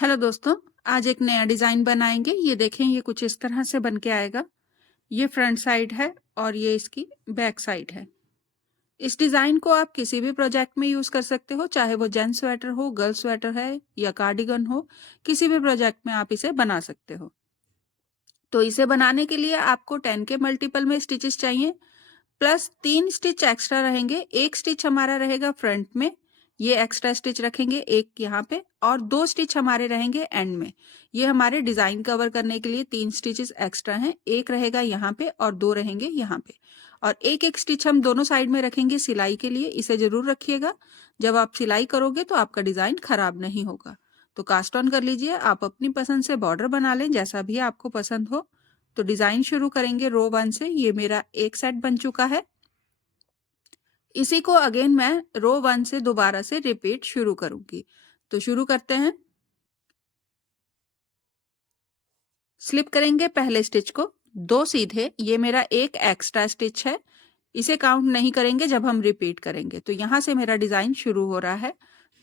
Hello दोस्तों, आज एक नया डिज़ाइन बनाएंगे। ये देखें, ये कुछ इस तरह से बन के आएगा। ये फ्रंट साइड है और ये इसकी बैक साइड है। इस डिज़ाइन को आप किसी भी प्रोजेक्ट में यूज़ कर सकते हो, चाहे वो जेंट्स स्वेटर हो, गर्ल्स स्वेटर है या कार्डिगन हो। किसी भी प्रोजेक्ट में आप इसे बना सकते हो। तो इसे बनाने के लिए आपको 10 के मल्टीपल में स्टिचेस चाहिए, प्लस 3 स्टिच एक्स्ट्रा रहेंगे। एक स्टिच हमारा रहेगा फ्रंट में, ये एक्स्ट्रा स्टिच रखेंगे एक यहाँ पे, और 2 स्टिच हमारे रहेंगे एंड में। ये हमारे डिजाइन कवर करने के लिए 3 स्टिचेस एक्स्ट्रा हैं। एक रहेगा यहाँ पे और 2 रहेंगे यहाँ पे, और एक एक स्टिच हम दोनों साइड में रखेंगे सिलाई के लिए। इसे जरूर रखिएगा, जब आप सिलाई करोगे तो आपका डिजाइन खराब नहीं होगा। तो कास्ट ऑन कर लीजिए। आप अपनी पसंद से बॉर्डर बना लें, जैसा भी आपको पसंद हो। तो डिजाइन शुरू करेंगे रो 1 से। ये मेरा एक सेट बन चुका है। इसी को अगेन मैं रो 1 से दोबारा से रिपीट शुरू करूंगी। तो शुरू करते हैं। स्लिप करेंगे पहले स्टिच को, 2 सीधे। ये मेरा एक एक्स्ट्रा स्टिच है, इसे काउंट नहीं करेंगे जब हम रिपीट करेंगे। तो यहां से मेरा डिजाइन शुरू हो रहा है।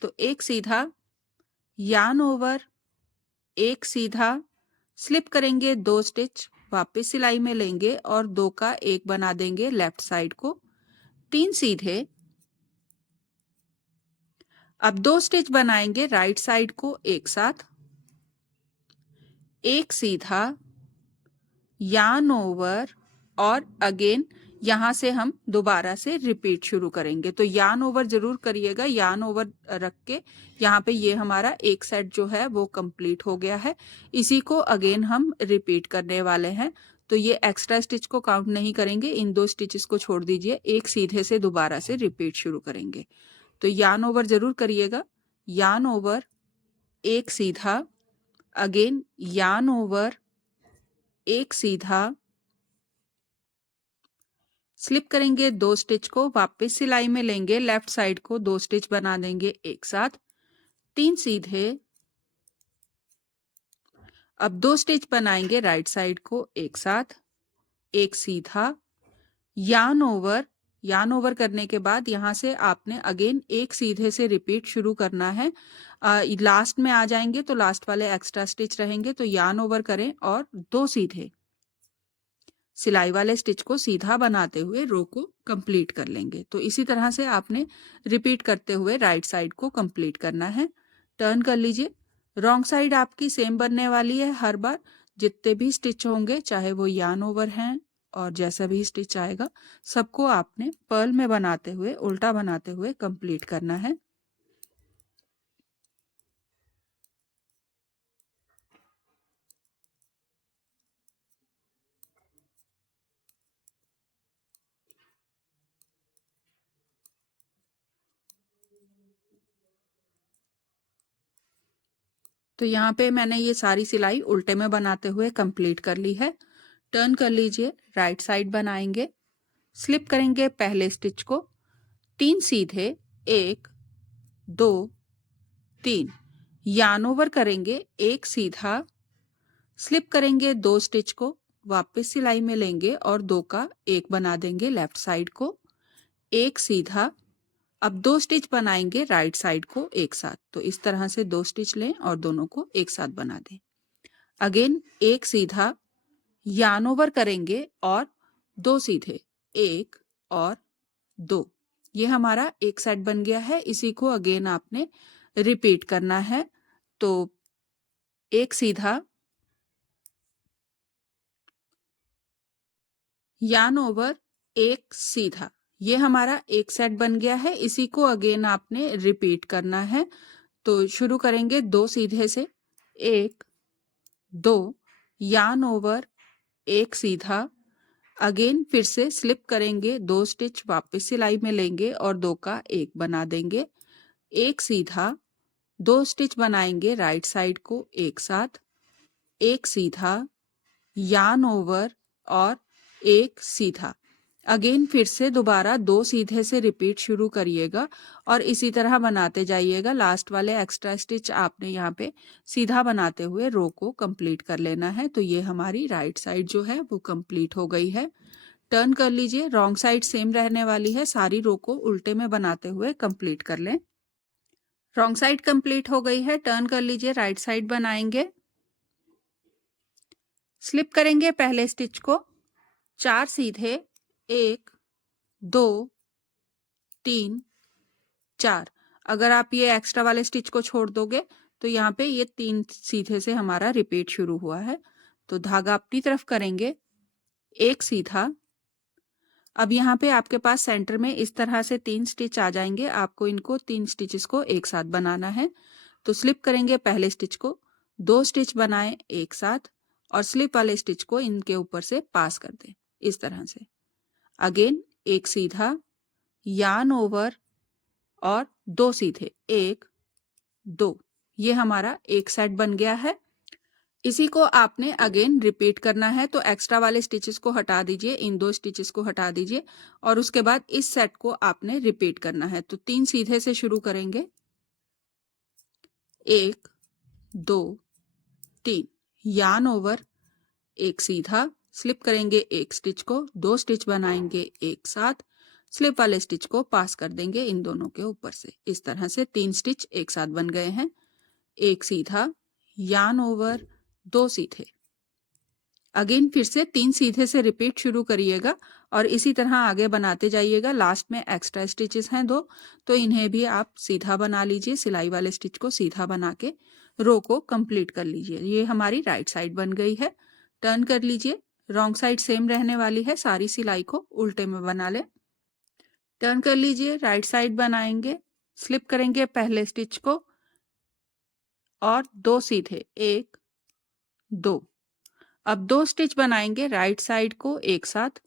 तो एक सीधा, यार्न ओवर, एक सीधा, स्लिप करेंगे 2 स्टिच, वापस सिलाई में लेंगे और 2 का एक बना देंगे लेफ्ट साइड को, 3 सीधे। अब 2 स्टिच बनाएंगे राइट साइड को एक साथ, एक सीधा, यार्न ओवर, और अगेन यहां से हम दोबारा से रिपीट शुरू करेंगे। तो यार्न ओवर जरूर करिएगा, यार्न ओवर रख के यहाँ पे ये हमारा एक सेट जो है वो कंप्लीट हो गया है। इसी को अगेन हम रिपीट करने वाले हैं। तो ये एक्स्ट्रा स्टिच को काउंट नहीं करेंगे, इन 2 स्टिचेस को छोड़ दीजिए। एक सीधे से दोबारा से रिपीट शुरू करेंगे। तो यार्न ओवर जरूर करिएगा, यार्न ओवर, एक सीधा, अगेन यार्न ओवर, एक सीधा, स्लिप करेंगे 2 स्टिच को, वापस सिलाई में लेंगे लेफ्ट साइड को, 2 स्टिच बना देंगे एक साथ, 3 सीधे। अब 2 स्टिच बनाएंगे राइट साइड को एक साथ, एक सीधा, यार्न ओवर। यार्न ओवर करने के बाद यहां से आपने अगेन एक सीधे से रिपीट शुरू करना है। लास्ट में आ जाएंगे तो लास्ट वाले एक्स्ट्रा स्टिच रहेंगे। तो यार्न ओवर करें और 2 सीधे, सिलाई वाले स्टिच को सीधा बनाते हुए रो को कंप्लीट कर लेंगे। तो इसी तरह से आपने रिपीट करते हुए राइट साइड को कंप्लीट करना है। टर्न कर लीजिए। रॉन्ग साइड आपकी सेम बनने वाली है हर बार। जितने भी स्टिच होंगे, चाहे वो यार्न ओवर हैं और जैसा भी स्टिच आएगा, सबको आपने पर्ल में बनाते हुए, उल्टा बनाते हुए कंप्लीट करना है। तो यहाँ पे मैंने ये सारी सिलाई उल्टे में बनाते हुए कंप्लीट कर ली है। टर्न कर लीजिए, राइट साइड बनाएंगे। स्लिप करेंगे पहले स्टिच को, 3 सीधे, 1 2 3, यार्न ओवर करेंगे एक सीधा, स्लिप करेंगे 2 स्टिच को, वापस सिलाई में लेंगे और 2 का एक बना देंगे लेफ्ट साइड को, एक सीधा। अब 2 स्टिच बनाएंगे राइट साइड को एक साथ। तो इस तरह से 2 स्टिच लें और दोनों को एक साथ बना दें। अगेन एक सीधा, यार्न ओवर करेंगे और 2 सीधे, 1 और 2। ये हमारा एक सेट बन गया है। इसी को अगेन आपने रिपीट करना है। तो एक सीधा, यार्न ओवर, एक सीधा, ये हमारा एक सेट बन गया है। इसी को अगेन आपने रिपीट करना है। तो शुरू करेंगे 2 सीधे से, 1 2, यार्न ओवर, एक सीधा, अगेन फिर से स्लिप करेंगे 2 स्टिच, वापस सिलाई में लेंगे और 2 का एक बना देंगे, एक सीधा, 2 स्टिच बनाएंगे राइट साइड को एक साथ, एक सीधा, यार्न ओवर और एक सीधा। अगेन फिर से दोबारा 2 सीधे से रिपीट शुरू करिएगा और इसी तरह बनाते जाइएगा। लास्ट वाले एक्स्ट्रा स्टिच आपने यहाँ पे सीधा बनाते हुए रो को कंप्लीट कर लेना है। तो ये हमारी राइट साइड जो है वो कंप्लीट हो गई है। टर्न कर लीजिए, रॉन्ग साइड सेम रहने वाली है। सारी रो को उल्टे में बनाते हुए कंप्लीट कर लें। रॉन्ग साइड कंप्लीट हो गई है, टर्न कर लीजिए, राइट साइड बनाएंगे। स्लिप करेंगे पहले स्टिच को, 4 सीधे, 1 2 3 4। अगर आप ये एक्स्ट्रा वाले स्टिच को छोड़ दोगे तो यहाँ पे ये 3 सीधे से हमारा रिपीट शुरू हुआ है। तो धागा अपनी तरफ करेंगे, 1 सीधा। अब यहाँ पे आपके पास सेंटर में इस तरह से 3 स्टिच आ जाएंगे, आपको इनको 3 स्टिचेस को एक साथ बनाना है। तो स्लिप करेंगे पहले स्टिच को, 2 स्टिच बनाएं एक साथ और स्लिप वाले स्टिच को इनके ऊपर से पास कर दें इस तरह से। अगेन 1 सीधा, यार्न ओवर और 2 सीधे, 1 2। ये हमारा एक सेट बन गया है। इसी को आपने अगेन रिपीट करना है। तो एक्स्ट्रा वाले स्टिचेस को हटा दीजिए, इन 2 स्टिचेस को हटा दीजिए और उसके बाद इस सेट को आपने रिपीट करना है। तो 3 सीधे से शुरू करेंगे, 1 2 3, यार्न ओवर, 1 सीधा, स्लिप करेंगे 1 स्टिच को, 2 स्टिच बनाएंगे एक साथ, स्लिप वाले स्टिच को पास कर देंगे इन दोनों के ऊपर से। इस तरह से 3 स्टिच एक साथ बन गए हैं। 1 सीधा, यार्न ओवर, 2 सीधे। अगेन फिर से 3 सीधे से रिपीट शुरू करिएगा और इसी तरह आगे बनाते जाइएगा। लास्ट में एक्स्ट्रा स्टिचेस हैं 2, तो इन्हें भी आप सीधा बना लीजिए, सिलाई वाले स्टिच को सीधा बना के रो को कंप्लीट कर लीजिए। ये हमारी राइट साइड बन गई है। टर्न कर लीजिए, रॉन्ग साइड सेम रहने वाली है, सारी सिलाई को उल्टे में बना ले। टर्न कर लीजिए, राइट साइड बनाएंगे, स्लिप करेंगे पहले स्टिच को और 2 सीधे, 1 2। अब 2 स्टिच बनाएंगे राइट साइड को एक साथ,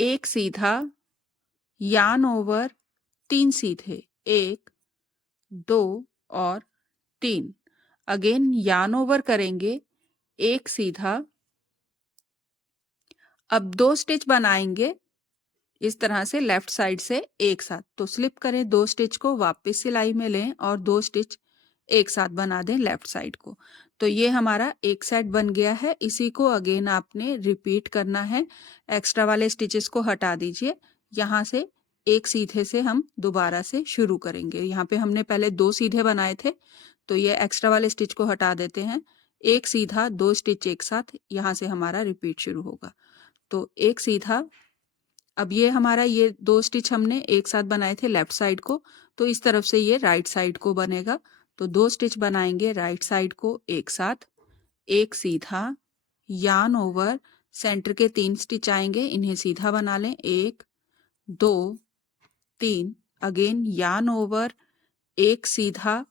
1 सीधा, यार्न ओवर, 3 सीधे, 1 2 और 3। अगेन यार्न ओवर करेंगे, 1 सीधा। अब 2 स्टिच बनाएंगे इस तरह से लेफ्ट साइड से एक साथ। तो स्लिप करें 2 स्टिच को, वापस सिलाई में लें और 2 स्टिच एक साथ बना दें लेफ्ट साइड को। तो ये हमारा एक सेट बन गया है। इसी को अगेन आपने रिपीट करना है। एक्स्ट्रा वाले स्टिचेस को हटा दीजिए। यहाँ से 1 सीधे से हम दोबारा से शुरू करेंगे। यहाँ पे हमने पहले 2 सीधे बनाए थे, तो ये एक्स्ट्रा वाले स्टिच को हटा देते हैं। 1 सीधा, 2 स्टिच एक साथ, यहाँ से हमारा रिपीट शुरू होगा। तो 1 सीधा। अब ये हमारा ये 2 स्टिच हमने एक साथ बनाए थे लेफ्ट साइड को, तो इस तरफ से ये राइट साइड को बनेगा। तो 2 स्टिच बनाएंगे राइट साइड को एक साथ, 1 सीधा, यार्न ओवर, सेंटर के 3 स्टिच आएंगे, इन्हें सीधा बना लें, 1 2 3। अगेन यार्न ओवर, 1 सीधा,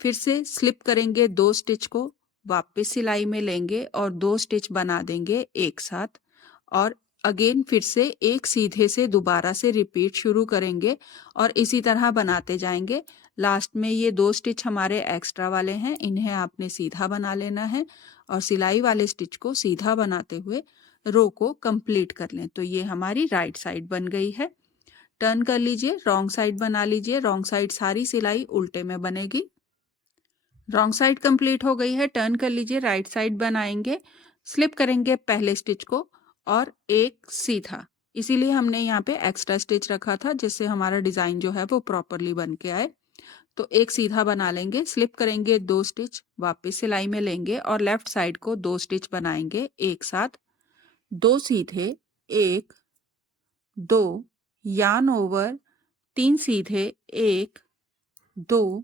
फिर से स्लिप करेंगे 2 स्टिच को, वापस सिलाई में लेंगे और 2 स्टिच बना देंगे एक साथ और अगेन फिर से 1 सीधे से दोबारा से रिपीट शुरू करेंगे और इसी तरह बनाते जाएंगे। लास्ट में ये 2 स्टिच हमारे एक्स्ट्रा वाले हैं, इन्हें आपने सीधा बना लेना है और सिलाई वाले स्टिच को सीधा बनाते हुए रो को कंप्लीट कर लें। तो ये हमारी राइट साइड बन गई है। टर्न कर लीजिए, रॉन्ग साइड बना लीजिए। रॉन्ग साइड सारी सिलाई उल्टे में बनेगी। रॉन्ग साइड कंप्लीट हो गई है। टर्न कर लीजिए, राइट साइड बनाएंगे, स्लिप करेंगे पहले स्टिच को और 1 सीधा। इसीलिए हमने यहाँ पे एक्स्ट्रा स्टिच रखा था, जिससे हमारा डिजाइन जो है वो प्रॉपरली बन के आए। तो 1 सीधा बना लेंगे, स्लिप करेंगे 2 स्टिच, वापस सिलाई में लेंगे और लेफ्ट साइड को 2 स्टिच बनाएंगे एक साथ, 2 सीधे, 1 2, यार्न ओवर, 3 सीधे, 1 2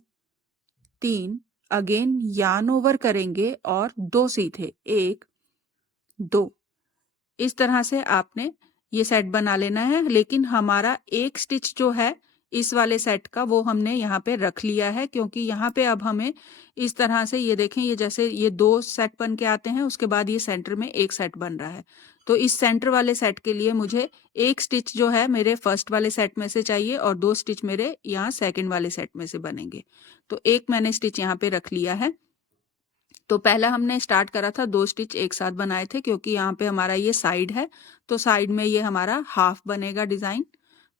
3। अगेन यार्न ओवर करेंगे और 2 सीधे, 1 2। इस तरह से आपने ये सेट बना लेना है। लेकिन हमारा एक स्टिच जो है इस वाले सेट का, वो हमने यहाँ पे रख लिया है, क्योंकि यहाँ पे अब हमें इस तरह से ये देखें, ये जैसे ये 2 सेट बन के आते हैं, उसके बाद ये सेंटर में एक सेट बन रहा है। तो इस सेंटर वाले सेट के लिए मुझे एक स्टिच जो है मेरे फर्स्ट वाले सेट में से चाहिए और 2 स्टिच मेरे यहाँ सेकंड वाले सेट में से बनेंगे। तो एक मैंने स्टिच यहाँ पे रख लिया है। तो पहला हमने स्टार्ट करा था 2 स्टिच एक साथ बनाए थे, क्योंकि यहाँ पे हमारा ये साइड है, तो साइड में ये हमारा हाफ बनेगा डिजाइन,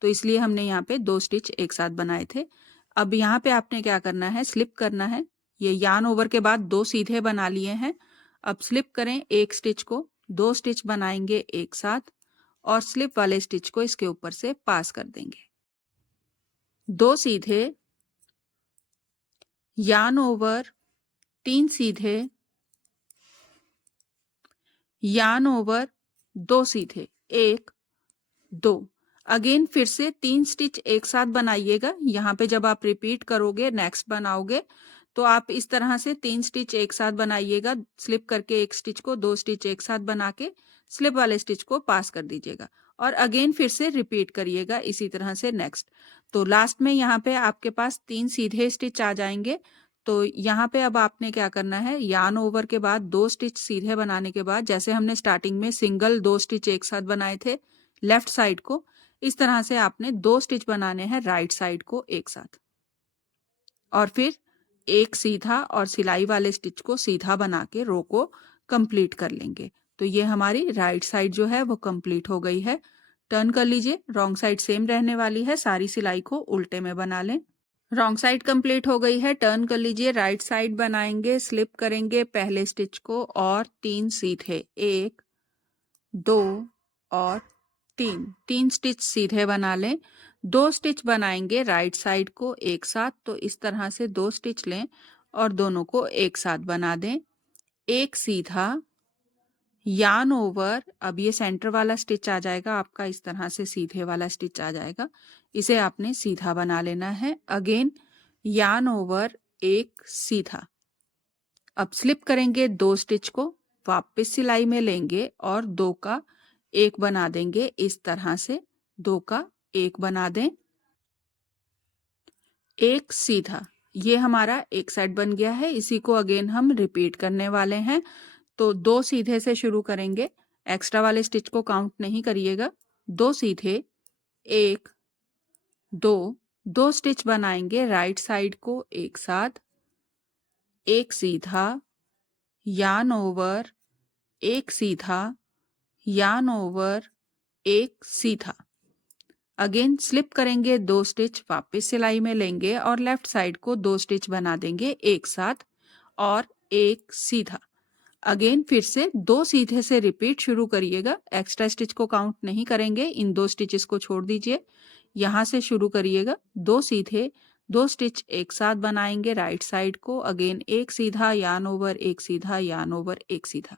तो इसलिए हमने यहाँ पे 2 स्टिच एक साथ बनाए थे। अब यहाँ पे आपने क्या करना है, स्लिप करना है। ये यार्न ओवर के बाद 2 सीधे बना लिए हैं। अब स्लिप करें 1 स्टिच को, 2 स्टिच बनाएंगे एक साथ और स्लिप वाले स्टिच को इसके ऊपर से पास कर देंगे। 2 सीधे, यार्न ओवर, 3 सीधे, यार्न ओवर, 2 सीधे, 1 2। अगेन फिर से 3 स्टिच एक साथ बनाइएगा। यहाँ पे जब आप रिपीट करोगे, नेक्स्ट बनाओगे, तो आप इस तरह से 3 स्टिच एक साथ बनाइएगा। स्लिप करके एक स्टिच को 2 स्टिच एक साथ बना के स्लिप वाले स्टिच को पास कर दीजिएगा और अगेन फिर से रिपीट करिएगा इसी तरह से नेक्स्ट। तो लास्ट में यहाँ पे आपके पास 3 सीधे स्टिच आ जाएंगे। तो यहाँ पे अब आपने क्या करना है, यार्न ओवर के बाद 2 स्टिच सीधे बनाने के बाद, जैसे हमने स्टार्टिंग में सिंगल 2 स्टिच एक साथ बनाए थे लेफ्ट साइड को, इस तरह से आपने 2 स्टिच बनाने हैं राइट साइड को एक साथ, और फिर एक सीधा और सिलाई वाले स्टिच को सीधा बना के रो को कंप्लीट कर लेंगे। तो ये हमारी राइट साइड जो है वो कंप्लीट हो गई है। टर्न कर लीजिए, रॉन्ग साइड सेम रहने वाली है, सारी सिलाई को उल्टे में बना लें। रॉन्ग साइड कंप्लीट हो गई है, टर्न कर लीजिए, राइट साइड बनाएंगे, स्लिप करेंगे पहले स्टिच को और 3 सीधे, 1 2 और 3 स्टिच सीधे बना लें। 2 स्टिच बनाएंगे राइट साइड को एक साथ, तो इस तरह से 2 स्टिच लें और दोनों को एक साथ बना दें। एक सीधा, यार्न ओवर, अब ये सेंटर वाला स्टिच आ जाएगा आपका, इस तरह से सीधे वाला स्टिच आ जाएगा, इसे आपने सीधा बना लेना है। अगेन यार्न ओवर, एक सीधा। अब स्लिप करेंगे 2 स्टिच को, वापस सिलाई में लेंगे और 2 का एक बना देंगे इस तरह से, 2 का एक बना दें, एक सीधा। ये हमारा एक साइड बन गया है। इसी को अगेन हम रिपीट करने वाले हैं। तो 2 सीधे से शुरू करेंगे, एक्स्ट्रा वाले स्टिच को काउंट नहीं करिएगा। 2 सीधे, 1 2, 2 स्टिच बनाएंगे राइट साइड को एक साथ, एक सीधा, यार्न ओवर, एक सीधा, यार्न ओवर, एक सीधा। अगेन स्लिप करेंगे 2 स्टिच, वापस सिलाई में लेंगे और लेफ्ट साइड को 2 स्टिच बना देंगे एक साथ और एक सीधा। अगेन फिर से 2 सीधे से रिपीट शुरू करिएगा, एक्स्ट्रा स्टिच को काउंट नहीं करेंगे, इन 2 स्टिचेस को छोड़ दीजिए, यहाँ से शुरू करिएगा। 2 सीधे, 2 स्टिच एक साथ बनाएंगे राइट साइड को, अगेन एक सीधा, यार्न ओवर, एक सीधा, यार्न ओवर, एक सीधा।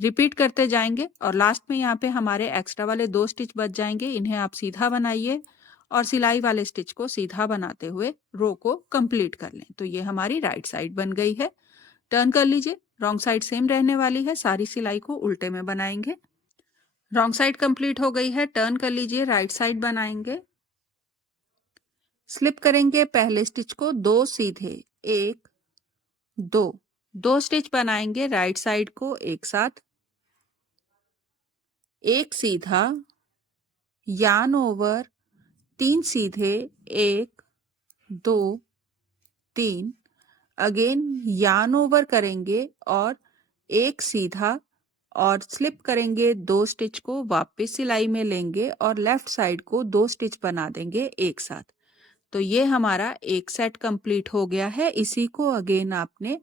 रिपीट करते जाएंगे और लास्ट में यहाँ पे हमारे एक्स्ट्रा वाले 2 स्टिच बच जाएंगे, इन्हें आप सीधा बनाइए और सिलाई वाले स्टिच को सीधा बनाते हुए रो को कंप्लीट कर लें। तो ये हमारी राइट साइड बन गई है। टर्न कर लीजिए, रॉन्ग साइड सेम रहने वाली है, सारी सिलाई को उल्टे में बनाएंगे। रॉन्ग साइड कंप्लीट हो गई है, टर्न कर लीजिए, राइट साइड बनाएंगे, स्लिप करेंगे पहले स्टिच को, 2 सीधे, 1 2, 2 स्टिच बनाएंगे राइट साइड को एक साथ, एक सीधा, यार्न ओवर, 3 सीधे, 1 2 3, अगेन यार्न ओवर करेंगे और एक सीधा और स्लिप करेंगे 2 स्टिच को, वापस सिलाई में लेंगे और लेफ्ट साइड को 2 स्टिच बना देंगे एक साथ। तो ये हमारा एक सेट कंप्लीट हो गया है। इसी को अगेन आपने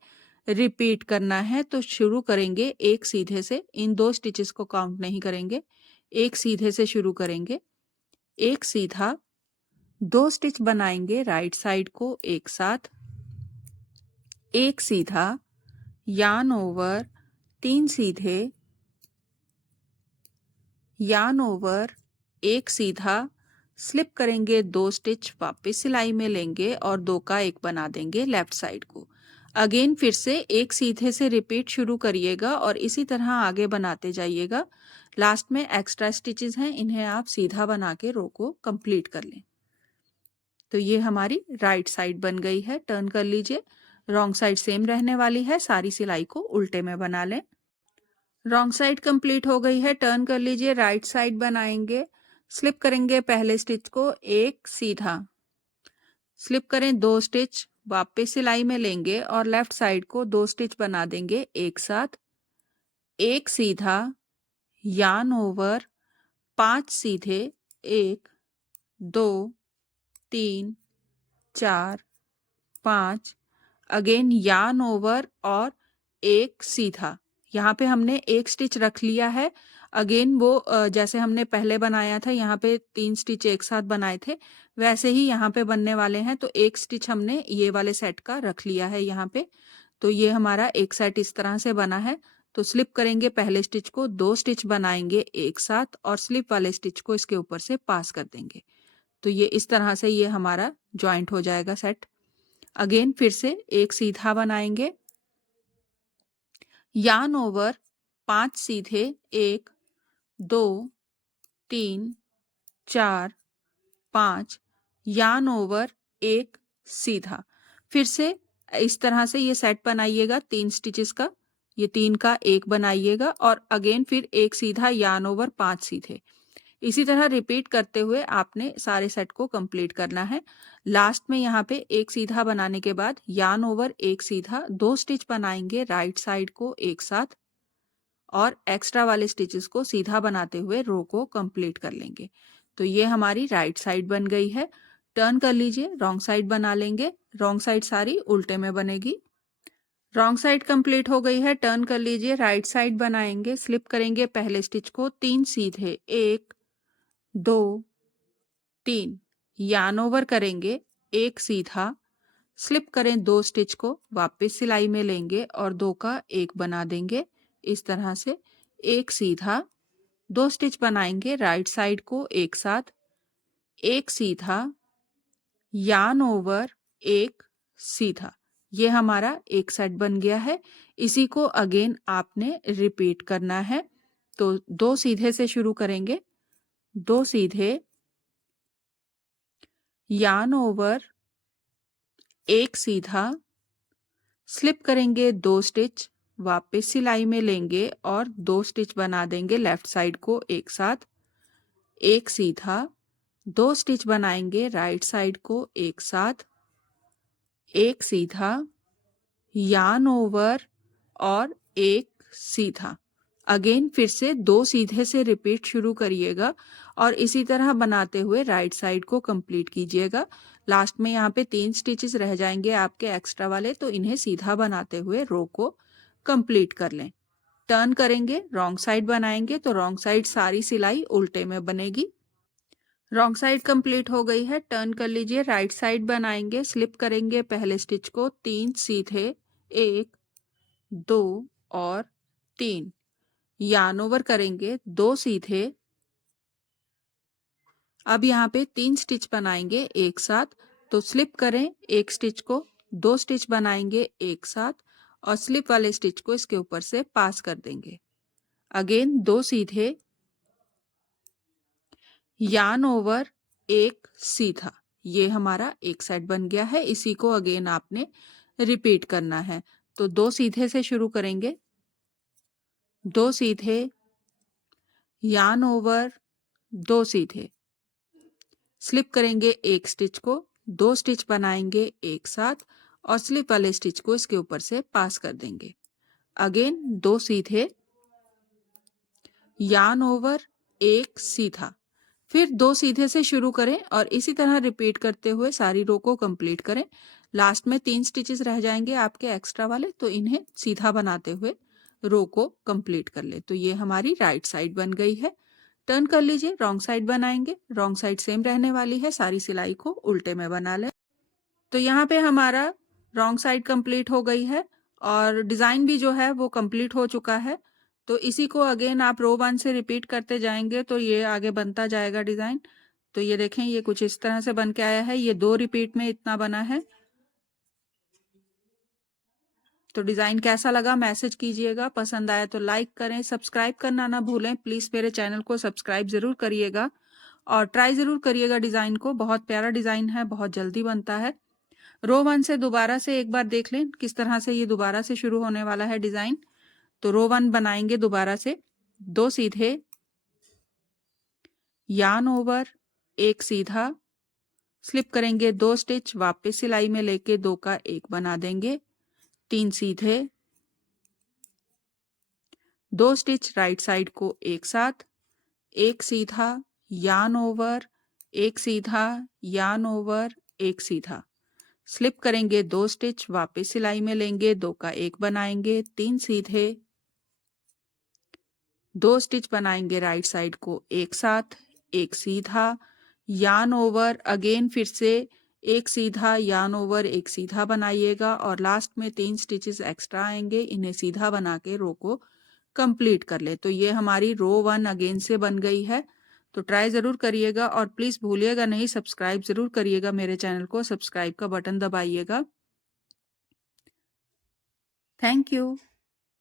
रिपीट करना है। तो शुरू करेंगे एक सीधे से, इन 2 स्टिचेस को काउंट नहीं करेंगे, एक सीधे से शुरू करेंगे, एक सीधा, 2 स्टिच बनाएंगे राइट साइड को एक साथ, एक सीधा, यार्न ओवर, 3 सीधे, यार्न ओवर, एक सीधा, स्लिप करेंगे 2 स्टिच, वापस सिलाई में लेंगे और 2 का एक बना देंगे लेफ्ट साइड को। अगेन फिर से एक सीधे से रिपीट शुरू करिएगा और इसी तरह आगे बनाते जाइएगा। लास्ट में एक्स्ट्रा स्टिचेस हैं, इन्हें आप सीधा बना के रो को कंप्लीट कर लें। तो ये हमारी राइट साइड बन गई है। टर्न कर लीजिए, रॉन्ग साइड सेम रहने वाली है, सारी सिलाई को उल्टे में बना लें। रॉन्ग साइड कंप्लीट हो गई है, टर्न कर लीजिए, राइट साइड बनाएंगे, स्लिप करेंगे पहले स्टिच को, एक सीधा, स्लिप करें 2 स्टिच, वापस सिलाई में लेंगे और लेफ्ट साइड को 2 स्टिच बना देंगे एक साथ, एक सीधा, यार्न ओवर, 5 सीधे, 1 2 3 4 5, अगेन यार्न ओवर और एक सीधा। यहाँ पे हमने एक स्टिच रख लिया है। अगेन वो जैसे हमने पहले बनाया था, यहाँ पे 3 स्टिच एक साथ बनाए थे, वैसे ही यहाँ पे बनने वाले हैं। तो एक स्टिच हमने ये वाले सेट का रख लिया है यहाँ पे। तो ये हमारा एक सेट इस तरह से बना है। तो स्लिप करेंगे पहले स्टिच को, 2 स्टिच बनाएंगे एक साथ और स्लिप वाले स्टिच को इसके ऊपर से पास कर देंगे। तो ये इस तरह से ये हमारा जॉइंट हो जाएगा सेट। अगेन फिर से एक सीधा बनाएंगे, यार्न ओवर 5 सीधे, 1 2 3 4 5, यार्न ओवर 1 सीधा। फिर से इस तरह से ये सेट बनाइएगा 3 स्टिचेस का, ये 3 का एक बनाइएगा और अगेन फिर एक सीधा, यार्न ओवर 5 सीधे। इसी तरह रिपीट करते हुए आपने सारे सेट को कंप्लीट करना है। लास्ट में यहाँ पे एक सीधा बनाने के बाद यार्न ओवर एक सीधा, 2 स्टिच बनाएंगे राइट साइड को एक साथ और एक्स्ट्रा वाले स्टिचेस को सीधा बनाते हुए रो को कंप्लीट कर लेंगे। तो ये हमारी राइट साइड बन गई है। टर्न कर लीजिए, रॉन्ग साइड बना लेंगे। रॉन्ग साइड सारी उल्टे में बनेगी। रॉन्ग साइड कंप्लीट हो गई है। टर्न कर लीजिए, राइट साइड बनाएंगे। स्लिप करेंगे पहले स्टिच को, 3 सीधे, 1 2 3, यार्न ओवर करेंगे एक सीधा, स्लिप करें 2 स्टिच को, वापस सिलाई में लेंगे और 2 का एक बना देंगे। इस तरह से एक सीधा, 2 स्टिच बनाएंगे राइट साइड को एक साथ, एक सीधा, यार्न ओवर एक सीधा। ये हमारा एक सेट बन गया है। इसी को अगेन आपने रिपीट करना है। तो 2 सीधे से शुरू करेंगे, 2 सीधे, यार्न ओवर एक सीधा, स्लिप करेंगे 2 स्टिच, वापस सिलाई में लेंगे और 2 स्टिच बना देंगे लेफ्ट साइड को एक साथ, एक सीधा, 2 स्टिच बनाएंगे राइट साइड को एक साथ, एक सीधा, यार्न ओवर और एक सीधा। अगेन फिर से 2 सीधे से रिपीट शुरू करिएगा और इसी तरह बनाते हुए राइट साइड को कंप्लीट कीजिएगा। लास्ट में यहाँ पे 3 स्टिचेस रह जाएंगे आपके एक्स्ट्रा वाले, तो इन्हें सीधा बनाते हुए रो को कंप्लीट कर लें। टर्न करेंगे, रॉन्ग साइड बनाएंगे तो रॉन्ग साइड सारी सिलाई उल्टे में बनेगी। रॉन्ग साइड कंप्लीट हो गई है। टर्न कर लीजिए, राइट साइड बनाएंगे। स्लिप करेंगे पहले स्टिच को, 3 सीधे, 1 2 और 3, यार्न ओवर करेंगे 2 सीधे। अब यहाँ पे 3 स्टिच बनाएंगे एक साथ, तो स्लिप करें एक स्टिच को, 2 स्टिच बनाएंगे एक साथ और स्लिप वाले स्टिच को इसके ऊपर से पास कर देंगे। अगेन 2 सीधे, यार्न ओवर एक सीधा। ये हमारा एक सेट बन गया है। इसी को अगेन आपने रिपीट करना है। तो 2 सीधे से शुरू करेंगे, 2 सीधे, यार्न ओवर 2 सीधे, स्लिप करेंगे एक स्टिच को, 2 स्टिच बनाएंगे एक साथ और स्लिप वाले स्टिच को इसके ऊपर से पास कर देंगे। अगेन 2 सीधे, यार्न ओवर एक सीधा, फिर 2 सीधे से शुरू करें और इसी तरह रिपीट करते हुए सारी रो को कंप्लीट करें। लास्ट में 3 स्टिचेस रह जाएंगे आपके एक्स्ट्रा वाले, तो इन्हें सीधा बनाते हुए रो को कंप्लीट कर ले। तो ये हमारी राइट साइड बन गई है। टर्न कर लीजिए, रॉन्ग साइड बनाएंगे। रॉन्ग साइड सेम रहने वाली है, सारी सिलाई को उल्टे में बना ले। तो यहाँ पे हमारा रॉन्ग साइड कंप्लीट हो गई है और डिज़ाइन भी जो है वो कंप्लीट हो चुका है। तो इसी को अगेन आप रो 1 से रिपीट करते जाएंगे तो ये आगे बनता जाएगा डिज़ाइन। तो ये देखें, ये कुछ इस तरह से बन के आया है। ये 2 रिपीट में इतना बना है। तो डिज़ाइन कैसा लगा मैसेज कीजिएगा, पसंद आया तो लाइक करें, सब्सक्राइब करना ना भूलें। प्लीज़ मेरे चैनल को सब्सक्राइब ज़रूर करिएगा और ट्राई ज़रूर करिएगा डिज़ाइन को। बहुत प्यारा डिज़ाइन है, बहुत जल्दी बनता है। रो 1 से दोबारा से एक बार देख लें किस तरह से ये दोबारा से शुरू होने वाला है डिज़ाइन। तो रो 1 बनाएंगे दोबारा से, 2 सीधे, यार्न ओवर एक सीधा, स्लिप करेंगे 2 स्टिच, वापस सिलाई में लेके 2 का एक बना देंगे, 3 सीधे, 2 स्टिच राइट साइड को एक साथ, एक सीधा, यार्न ओवर एक सीधा, यार्न ओवर एक सीधा, स्लिप करेंगे 2 स्टिच, वापस सिलाई में लेंगे, 2 का एक बनाएंगे, 3 सीधे, 2 स्टिच बनाएंगे राइट साइड को एक साथ, एक सीधा, यार्न ओवर, अगेन फिर से एक सीधा, यार्न ओवर, एक सीधा बनाइएगा और लास्ट में 3 स्टिचेस एक्स्ट्रा आएंगे, इन्हें सीधा बना के रो को कंप्लीट कर ले। तो ये हमारी रो 1 अगेन से बन गई है। तो ट्राई ज़रूर करिएगा और प्लीज़ भूलिएगा नहीं, सब्सक्राइब ज़रूर करिएगा मेरे चैनल को, सब्सक्राइब का बटन दबाइएगा। Thank you.